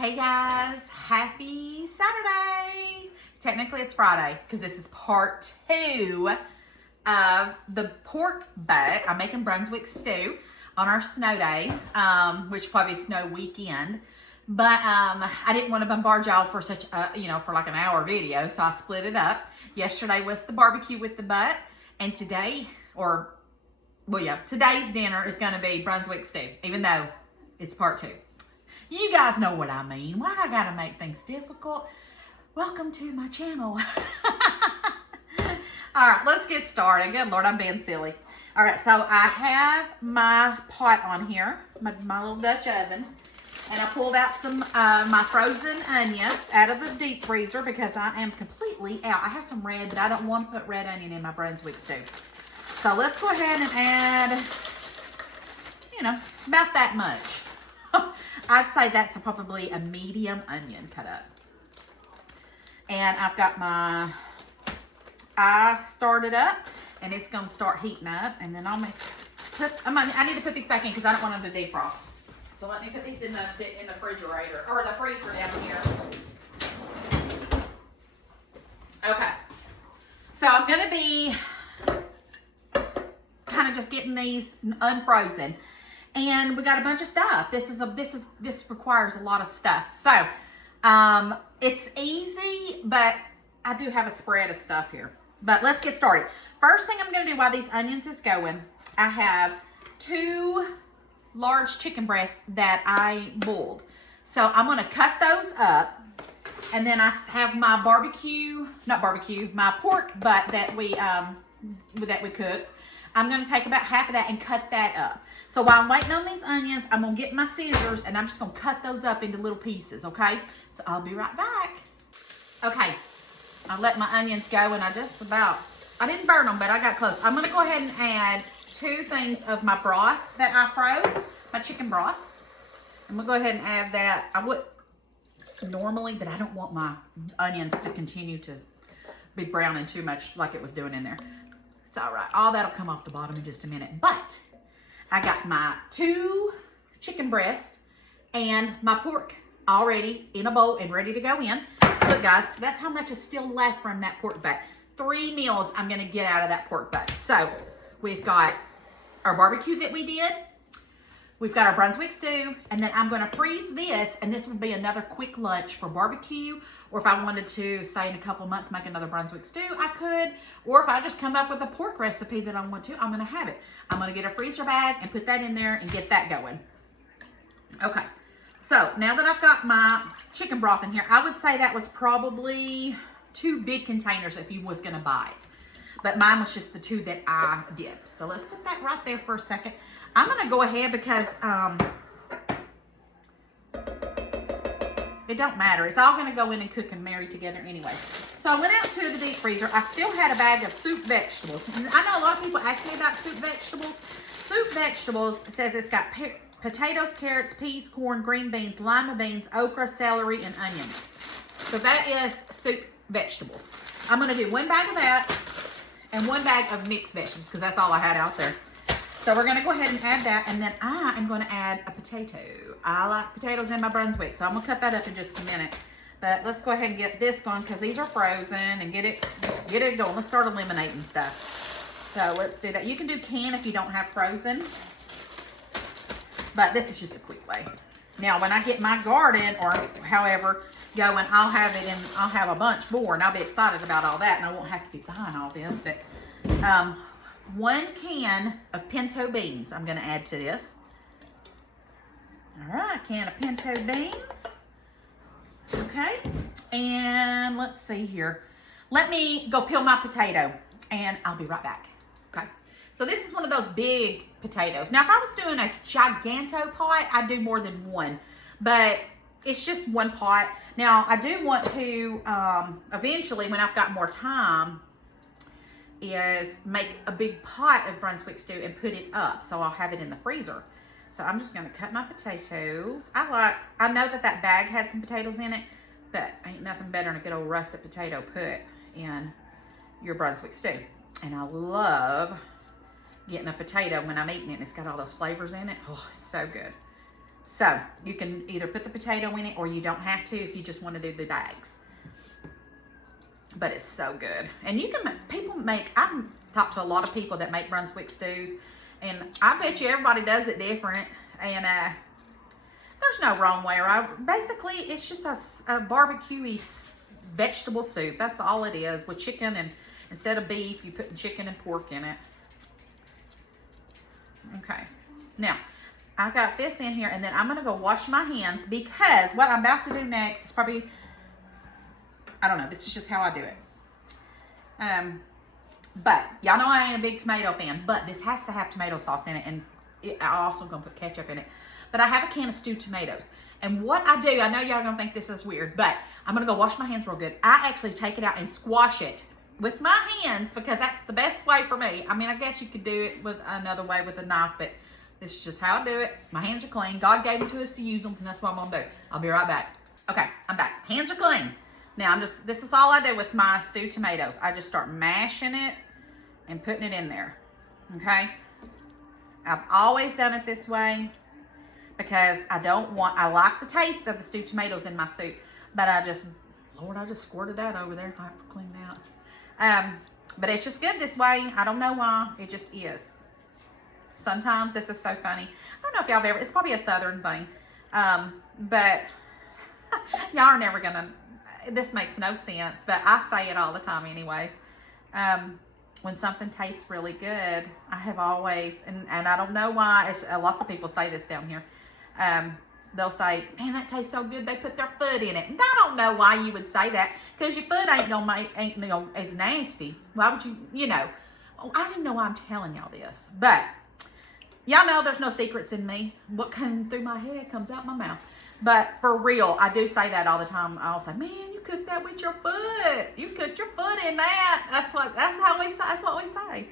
Hey guys, happy Saturday. Technically it's Friday because this is part 2 of the pork butt. I'm making Brunswick stew on our snow day, which probably is snow weekend. But I didn't want to bombard y'all for such a, for like an hour video, so I split it up. Yesterday was the barbecue with the butt, and today, today's dinner is going to be Brunswick stew, even though it's part 2. You guys know what I mean. Why I gotta make things difficult? Welcome to my channel. All right, let's get started. Good Lord, I'm being silly. All right, so I have my pot on here, my little Dutch oven, and I pulled out some my frozen onions out of the deep freezer because I am completely out. I have some red, but I don't want to put red onion in my Brunswick stew. So let's go ahead and add, about that much. I'd say that's probably a medium onion cut up. And I've got I started up, and it's going to start heating up. And then I need to put these back in because I don't want them to defrost. So let me put these in the refrigerator, or the freezer down here. Okay. So I'm going to be kind of just getting these unfrozen. And we got a bunch of stuff. This requires a lot of stuff. So, it's easy, but I do have a spread of stuff here. But let's get started. First thing I'm going to do while these onions is going, I have 2 large chicken breasts that I boiled. So I'm going to cut those up. And then I have my my pork butt that we cooked. I'm going to take about half of that and cut that up. So while I'm waiting on these onions, I'm going to get my scissors and I'm just going to cut those up into little pieces, okay? So I'll be right back. Okay, I let my onions go and I didn't burn them, but I got close. I'm going to go ahead and add 2 things of my broth that I froze, my chicken broth. I'm going to go ahead and add that. I would normally, but I don't want my onions to continue to be browning too much like it was doing in there. It's all right. All that'll come off the bottom in just a minute. But I got my 2 chicken breasts and my pork already in a bowl and ready to go in. Look, guys, that's how much is still left from that pork butt. 3 meals I'm going to get out of that pork butt. So we've got our barbecue that we did. We've got our Brunswick stew, and then I'm going to freeze this, and this would be another quick lunch for barbecue, or if I wanted to, say in a couple months, make another Brunswick stew, I could, or if I just come up with a pork recipe that I want to, I'm going to have it. I'm going to get a freezer bag and put that in there and get that going. Okay, so now that I've got my chicken broth in here, I would say that was probably 2 big containers if you was going to buy it. But mine was just the 2 that I did. So let's put that right there for a second. I'm going to go ahead because it don't matter. It's all going to go in and cook and marry together anyway. So I went out to the deep freezer. I still had a bag of soup vegetables. And I know a lot of people ask me about soup vegetables. Soup vegetables says it's got potatoes, carrots, peas, corn, green beans, lima beans, okra, celery, and onions. So that is soup vegetables. I'm going to do 1 bag of that and 1 bag of mixed vegetables because that's all I had out there. So we're going to go ahead and add that, and then I am going to add a potato. I like potatoes in my Brunswick, so I'm going to cut that up in just a minute. But let's go ahead and get this going because these are frozen, and get it going. Let's start eliminating stuff. So let's do that. You can do canned if you don't have frozen, but this is just a quick way. Now, when I get my garden or however going, I'll have a bunch more, and I'll be excited about all that, and I won't have to be buying all this. But 1 can of pinto beans I'm going to add to this. All right, can of pinto beans. Okay, and let's see here. Let me go peel my potato, and I'll be right back. Okay, so this is one of those big potatoes. Now, if I was doing a giganto pot, I'd do more than 1, but it's just 1 pot. Now, I do want to, eventually, when I've got more time, is make a big pot of Brunswick stew and put it up so I'll have it in the freezer. So I'm just going to cut my potatoes. I know that bag had some potatoes in it, but ain't nothing better than a good old russet potato put in your Brunswick stew. And I love getting a potato when I'm eating it and it's got all those flavors in it. Oh, so good. So you can either put the potato in it or you don't have to if you just want to do the bags. But it's so good. And you can, I've talked to a lot of people that make Brunswick stews, and I bet you everybody does it different. And there's no wrong way, right? Basically, it's just a barbecue-y vegetable soup. That's all it is, with chicken, and instead of beef, you put chicken and pork in it. Okay. Now, I got this in here, and then I'm going to go wash my hands, because what I'm about to do next is probably, I don't know, this is just how I do it. But y'all know I ain't a big tomato fan, but this has to have tomato sauce in it, and I'm also going to put ketchup in it. But I have a can of stewed tomatoes. And what I do, I know y'all going to think this is weird, but I'm going to go wash my hands real good. I actually take it out and squash it with my hands, because that's the best way for me. I mean, I guess you could do it with another way with a knife, but this is just how I do it. My hands are clean. God gave them to us to use them, and that's what I'm going to do. I'll be right back. Okay, I'm back. Hands are clean. Now, this is all I do with my stewed tomatoes. I just start mashing it and putting it in there, okay? I've always done it this way because I like the taste of the stewed tomatoes in my soup, but Lord, I just squirted that over there. I have to clean it out. But it's just good this way. I don't know why. It just is. Sometimes, this is so funny. I don't know if y'all have ever, it's probably a Southern thing, but y'all are never gonna, this makes no sense, but I say it all the time anyways. When something tastes really good, I have always, and I don't know why, lots of people say this down here. They'll say, man, that tastes so good, they put their foot in it. And I don't know why you would say that, because your foot ain't as nasty. Why would you know? Oh, I didn't know why I'm telling y'all this, but y'all know there's no secrets in me. What comes through my head comes out my mouth. But for real, I do say that all the time. I'll say, man, you cooked that with your foot. You cooked your foot in that. That's what we say.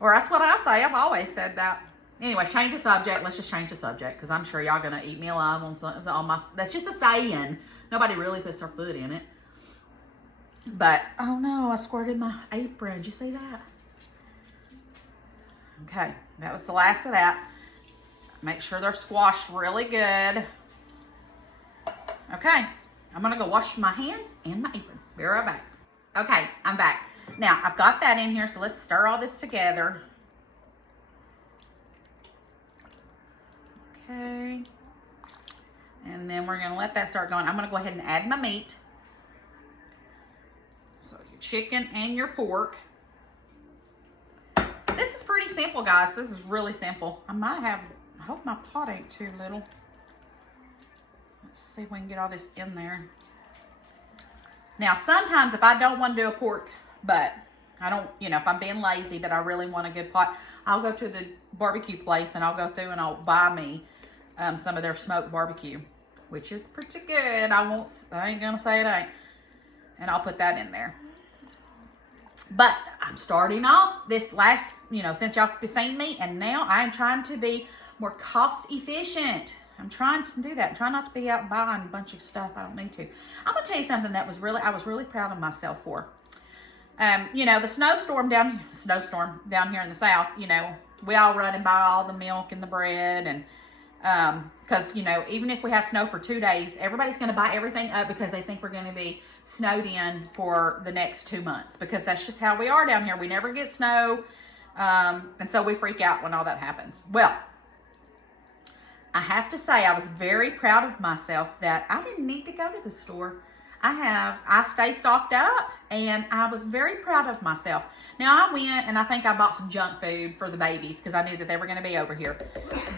Or that's what I say. I've always said that. Anyway, change the subject. Let's just change the subject, because I'm sure y'all gonna eat me alive on my. That's just a saying. Nobody really puts their foot in it. But oh no, I squirted my apron. Did you see that? Okay, that was the last of that. Make sure they're squashed really good. Okay, I'm gonna go wash my hands and my apron. Be right back. Okay, I'm back. Now, I've got that in here, so let's stir all this together. Okay. And then we're gonna let that start going. I'm gonna go ahead and add my meat. So your chicken and your pork. This is pretty simple, guys. This is really simple. I hope my pot ain't too little. Let's see if we can get all this in there. Now, sometimes if I don't want to do a pork butt, I don't, if I'm being lazy, but I really want a good pot, I'll go to the barbecue place and I'll go through and I'll buy me some of their smoked barbecue, which is pretty good. I ain't gonna say it ain't. And I'll put that in there. But I'm starting off this last, since y'all have seen me, and now I'm trying to be more cost efficient. I'm trying to do that. I'm trying not to be out buying a bunch of stuff I don't need to. I'm gonna tell you something that I was really proud of myself for. The snowstorm down here in the South, we all run and buy all the milk and the bread, and because even if we have snow for 2 days, everybody's going to buy everything up because they think we're going to be snowed in for the next 2 months, because that's just how we are down here. We never get snow, and so we freak out when all that happens. Well, I have to say I was very proud of myself that I didn't need to go to the store. I stay stocked up, and I was very proud of myself. Now, I went and I think I bought some junk food for the babies because I knew that they were going to be over here.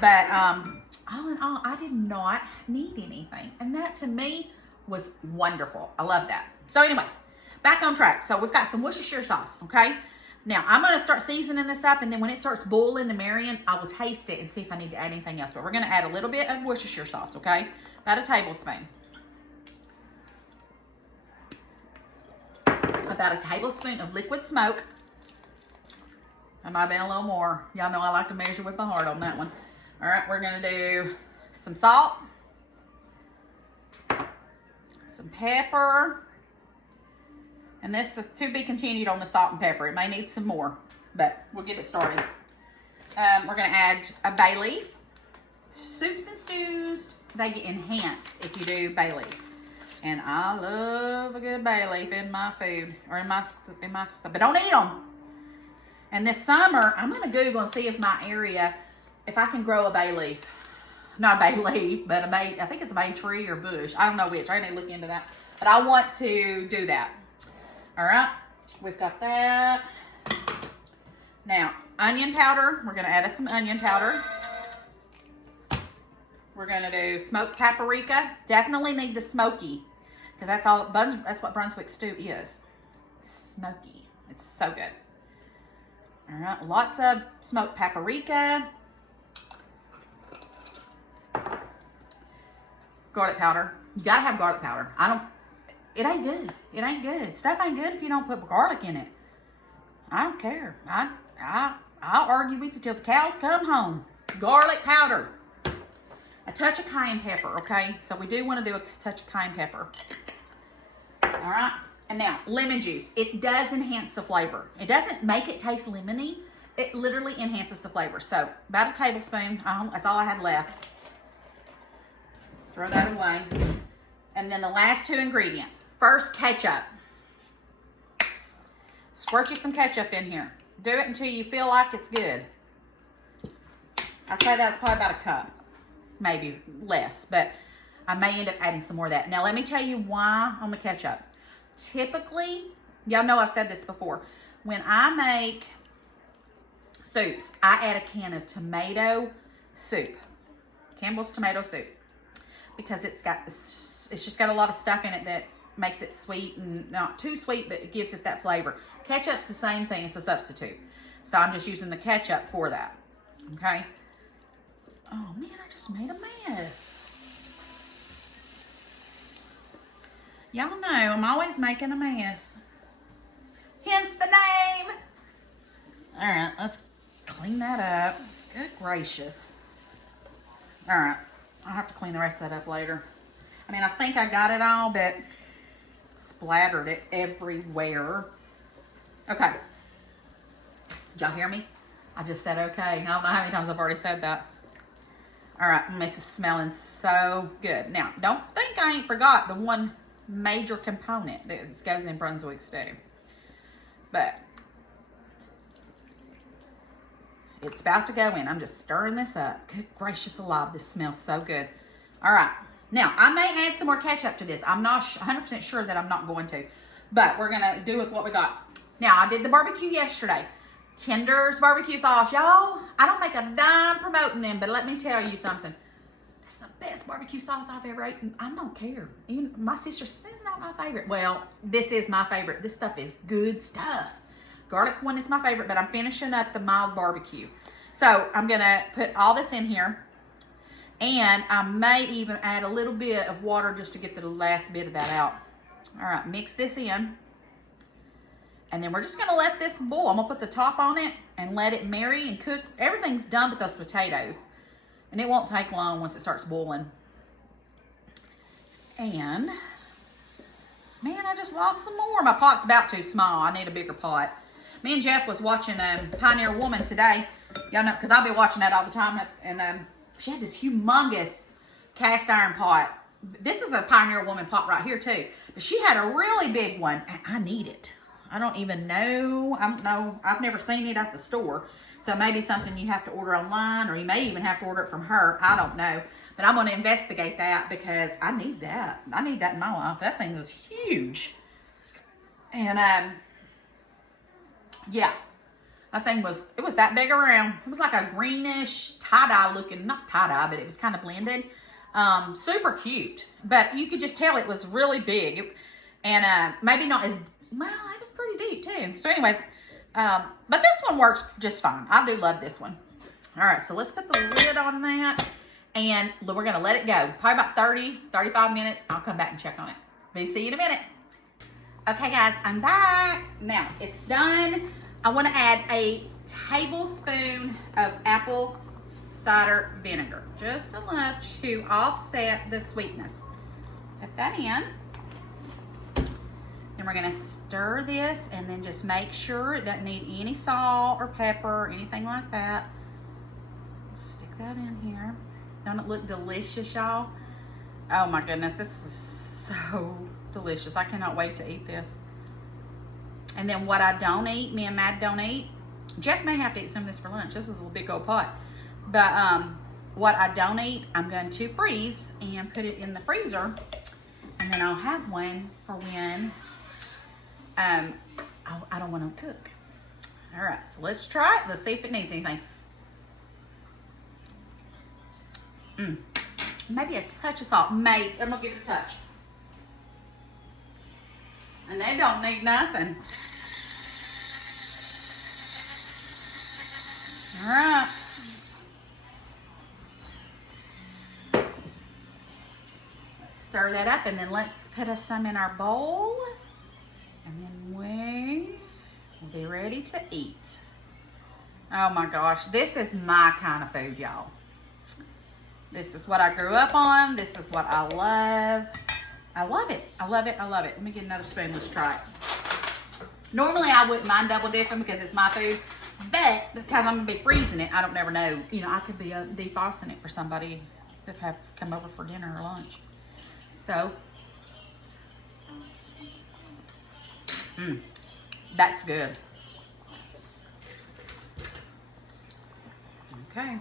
But all in all, I did not need anything. And that to me was wonderful. I love that. So anyways, back on track. So we've got some Worcestershire sauce, okay? Now, I'm going to start seasoning this up, and then when it starts boiling and marrying, I will taste it and see if I need to add anything else. But we're going to add a little bit of Worcestershire sauce, okay? About a tablespoon. About a tablespoon of liquid smoke. That might have been a little more. Y'all know I like to measure with my heart on that one. All right, we're going to do some salt, some pepper, and this is to be continued on the salt and pepper. It may need some more, but we'll get it started. We're going to add a bay leaf, soups and stews, they get enhanced if you do bay leaves. And I love a good bay leaf in my food, or in my stuff, but don't eat them. And this summer, I'm gonna Google and see if my area, if I can grow a bay leaf. Not a bay leaf, but I think it's a bay tree or bush. I don't know which, I need to look into that. But I want to do that. All right, we've got that. Now, onion powder, we're gonna add some onion powder. We're gonna do smoked paprika. Definitely need the smoky, because that's what Brunswick stew is. Smoky. It's so good. All right, lots of smoked paprika. Garlic powder. You gotta have garlic powder. It ain't good. It ain't good. Stuff ain't good if you don't put garlic in it. I don't care. I'll argue with you till the cows come home. Garlic powder. A touch of cayenne pepper, okay? So we do want to do a touch of cayenne pepper. All right. And now, lemon juice. It does enhance the flavor. It doesn't make it taste lemony. It literally enhances the flavor. So, about a tablespoon. That's all I had left. Throw that away. And then the last two ingredients. First, ketchup. Squirt you some ketchup in here. Do it until you feel like it's good. I'd say that's probably about a cup. Maybe less, but I may end up adding some more of that. Now, let me tell you why on the ketchup. Typically, y'all know I've said this before. When I make soups, I add a can of tomato soup. Campbell's tomato soup. Because it's just got a lot of stuff in it that makes it sweet and not too sweet, but it gives it that flavor. Ketchup's the same thing. It's a substitute. So I'm just using the ketchup for that. Okay. Oh man, I just made a mess. Y'all know I'm always making a mess. Hence the name. All right, let's clean that up. Good gracious. All right, I'll have to clean the rest of that up later. I mean, I think I got it all, but splattered it everywhere. Okay. Did y'all hear me? I just said okay. I don't know how many times I've already said that. All right, this is smelling so good. Now, don't think I ain't forgot the one major component that goes in Brunswick stew. But it's about to go in. I'm just stirring this up. Good gracious alive, this smells so good. All right, now I may add some more ketchup to this. I'm not 100% sure that I'm not going to, but we're gonna do with what we got. Now, I did the barbecue yesterday. Kinder's barbecue sauce, y'all. I don't make a dime promoting them, but let me tell you something. It's the best barbecue sauce I've ever eaten. I don't care. Even my sister says it's not my favorite. Well, this is my favorite. This stuff is good stuff. Garlic one is my favorite, but I'm finishing up the mild barbecue. So I'm gonna put all this in here, and I may even add a little bit of water just to get the last bit of that out. All right, mix this in. And then we're just gonna let this boil. I'm gonna put the top on it and let it marry and cook. Everything's done with those potatoes. And it won't take long once it starts boiling. And, man, I just lost some more. My pot's about too small. I need a bigger pot. Me and Jeff was watching Pioneer Woman today. Y'all know, because I'll be watching that all the time. And she had this humongous cast iron pot. This is a Pioneer Woman pot right here, too. But she had a really big one, and I need it. I don't even know. I've never seen it at the store. So maybe something you have to order online, or you may even have to order it from her. I don't know. But I'm going to investigate that because I need that. I need that in my life. That thing was huge. And, yeah. That thing was, it was that big around. It was like a greenish tie-dye looking, not tie-dye, but it was kind of blended. Super cute. But you could just tell it was really big. And maybe not as, well, it was pretty deep too. So anyways, but this one works just fine. I do love this one. All right, so let's put the lid on that. And we're going to let it go. Probably about 30, 35 minutes. I'll come back and check on it. See you in a minute. Okay, guys, I'm back. Now, it's done. I want to add a tablespoon of apple cider vinegar. Just enough to offset the sweetness. Put that in. Then we're going to stir this and then just make sure it doesn't need any salt or pepper or anything like that. Stick that in here. Don't it look delicious, y'all? Oh my goodness, this is so delicious. I cannot wait to eat this. And then what I don't eat, me and Matt don't eat. Jeff may have to eat some of this for lunch. This is a big old pot. But what I don't eat, I'm going to freeze and put it in the freezer. And then I'll have one for when I don't want to cook. All right, so let's try it. Let's see if it needs anything. Maybe a touch of salt. Maybe. I'm going to give it a touch. And they don't need nothing. All right. Let's stir that up, and then let's put us some in our bowl. And then we will be ready to eat. Oh my gosh, this is my kind of food, y'all. This is what I grew up on. This is what I love. I love it. I love it. I love it. Let me get another spoon. Let's try it. Normally, I wouldn't mind double dipping because it's my food. But because I'm going to be freezing it, I don't never know. You know, I could be defrosting it for somebody to have come over for dinner or lunch. So, that's good. Okay.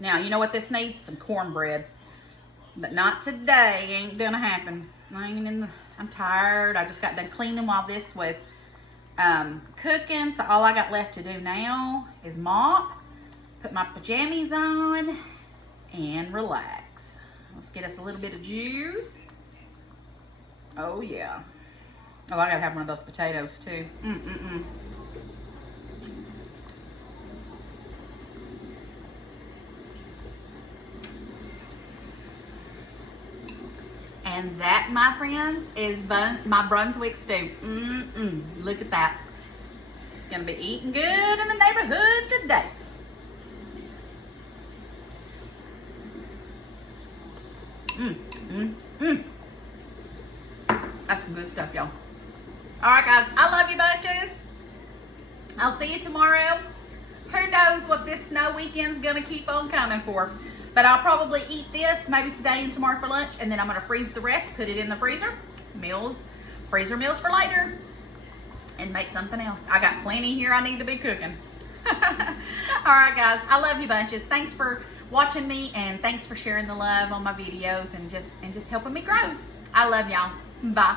Now you know what this needs? Some cornbread. But not today. Ain't gonna happen. I'm tired. I just got done cleaning while this was cooking. So all I got left to do now is mop, put my pajamas on, and relax. Let's get us a little bit of juice. Oh yeah. Oh, I gotta have one of those potatoes too. And that, my friends, is my Brunswick stew. Look at that. Gonna be eating good in the neighborhood today. That's some good stuff, y'all. All right, guys. I love you bunches. I'll see you tomorrow. Who knows what this snow weekend's gonna keep on coming for. But I'll probably eat this maybe today and tomorrow for lunch, and then I'm gonna freeze the rest, put it in the freezer. Freezer meals for later, and make something else. I got plenty here I need to be cooking. All right, guys, I love you bunches. Thanks for watching me, and thanks for sharing the love on my videos and just helping me grow. I love y'all. Bye.